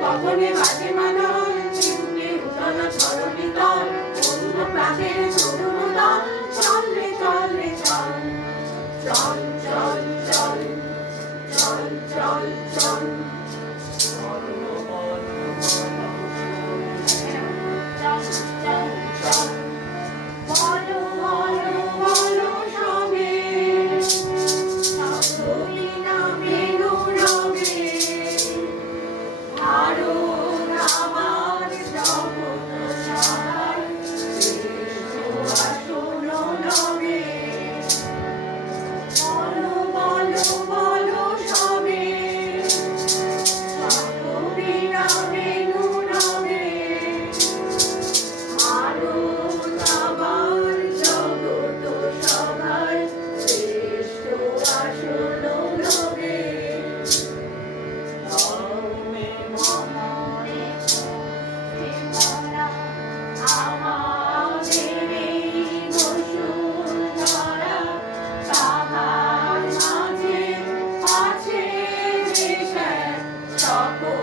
গগনে বাজে মাদল, চিন্তে উতলা ধরণী তল, অন্য প্রাণের তরুণ দল, চল রে চল রে চল, চল চল চল চল চল চল। বলো বলো বলো সবে, সাধবী নামে রবে, ভারত আমার জগৎ সার, এসো আসন নবে। বলো বলো বলো সবে, সাধবী নামে রবে, ভারত আমার জগৎ সভার শ্রেষ্ঠ আসন নবে। আমাদের এই বসুন্ধরা, তাহার মাঝে আছে দেশের সকল